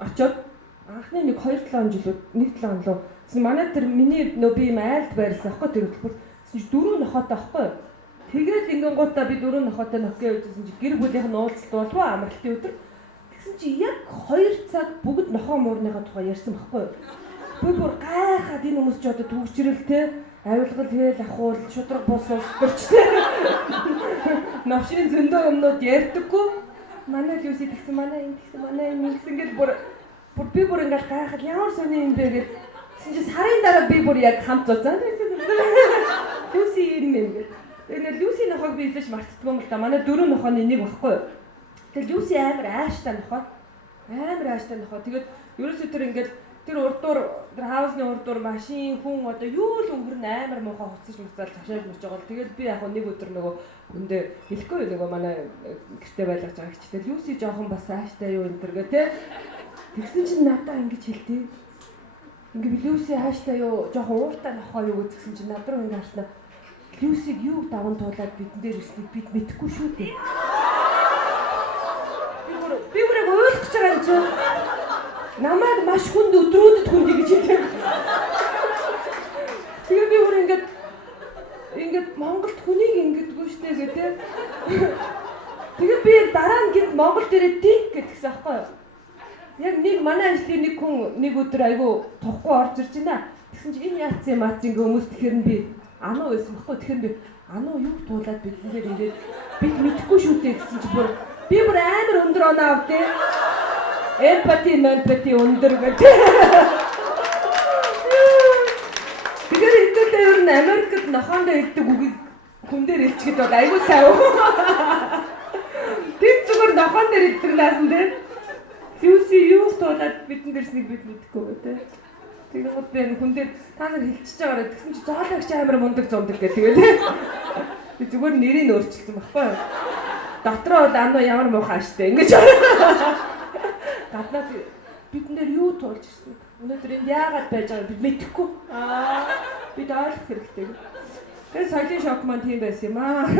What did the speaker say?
очоод анхны 2-7 жилүүд 1-7 он лөө манай тэр миний нөө би юм айлд байрласан аахгүй тэр хөтөлбөр 4 нохоотой аахгүй. Тэгээд ингэнгуудаа би 4 нохоотой Nokia үйжсэн чи гэр бүлийнх нь уулзалт болов амралтын өдөр. Тэгсэн чи яг 2 цаг бүгд нохоо муурныхаа тухай ярьсан байхгүй. Би бүр гайхаад энэ хүмүүс ч одоо төгсрэл те авилгал тэгэл ахуул шудраг бус устгэрч те. Навшийн зөндөө юмнууд ярьдаггүй. Манай л юуси тэгсэн манай энэ тэгсэн манай энэ гэсэн гээд бүр би бүр ингээд гайхаад ямар сони юм бэ гэж тэгсэн чи сарын дараа би бүр яг хамт зузаа. Юуси юм ингээд. Энэ Люси нохог би эзэж мартдаггүй юм л та. Манай 4 нохооны нэг багхгүй. Тэгээд Люси амар ааштай нохоо. Тэгээд ерөөсөө тэр ингээд тэр урдуур тэр хаусны урдуур машин хүн одоо юу л өнгөрн амар муухай хуцаж муцаал цашааж мөж байгаа. Тэгээд би яг нэг өдөр нөгөө өндөө хэлэхгүй нөгөө манай гэртээ байлгаж байгаа ч тэгээд Люси жоохон бас ааштай юу энэ төргээ те. Тэгсэн чинь надаа ингэж хэлтий. Ингээд Люси ааштай юу жоохон ууртай нохоо юу гэсэн чинь над руу ингээд харснаа Люсиг юу даван туулаад бидэн дээр ирснийг бид мэдэхгүй шүү дээ. Би бүрэг ойлгож байгаа юм чинь. Намайг маш хүнд өдрүүдэд хүндий гэж хэлдэг. Тэгээ би бүр ингээд Монголд хүнийг ингэдэггүй штэ гэдэг. Тэгээ би дараа нь гээд Монгол дээрээ тик гэдгсэн аахгүй юу. Яг нэг манай ажлын нэг хүн нэг өдөр айгүй тухгүй орж ирж байна. Тэгсэн чинь энэ яац юм ац ингээ хүмүүс тэгэхээр нь би ануу байсан баггүй. Тэгэхээр би ануу юу туулаад бидэн дээр ингээд бид мэдэхгүй шүү дээ гэсэн чинь би бүр амар өндөр оноо авдээ. Empathy өндөр гэдэг. Тэгэхээр хэвдээ ер нь Америкт нохоондоо хэлдэг үгийг хүн дээр хэлчихэд бол айгүй сайн. Тэр зүгээр нохоон дээр хэлтгэлсэн дээ. Юуси юу туулаад бидэн дэрснийг бид мэдэхгүй гэдэг. Тэгээд би хүн дээр та нар хэлчихэж байгаараа тэгсэн чи зоолагч амар мундаг зундаг гэх тэгээд би зүгээр нэрийг өөрчилсөн баггүй. Дотроо бол ануу ямар муухай штэ ингэж. Гаднаа бидэн дээр юу туулж ирсэн. Өнөөдөр энд яагаад байж байгааг бид мэдэхгүй. Бид ойлгох хэрэгтэй. Тэгээд соёлын шок маань тийм байсан юм аа.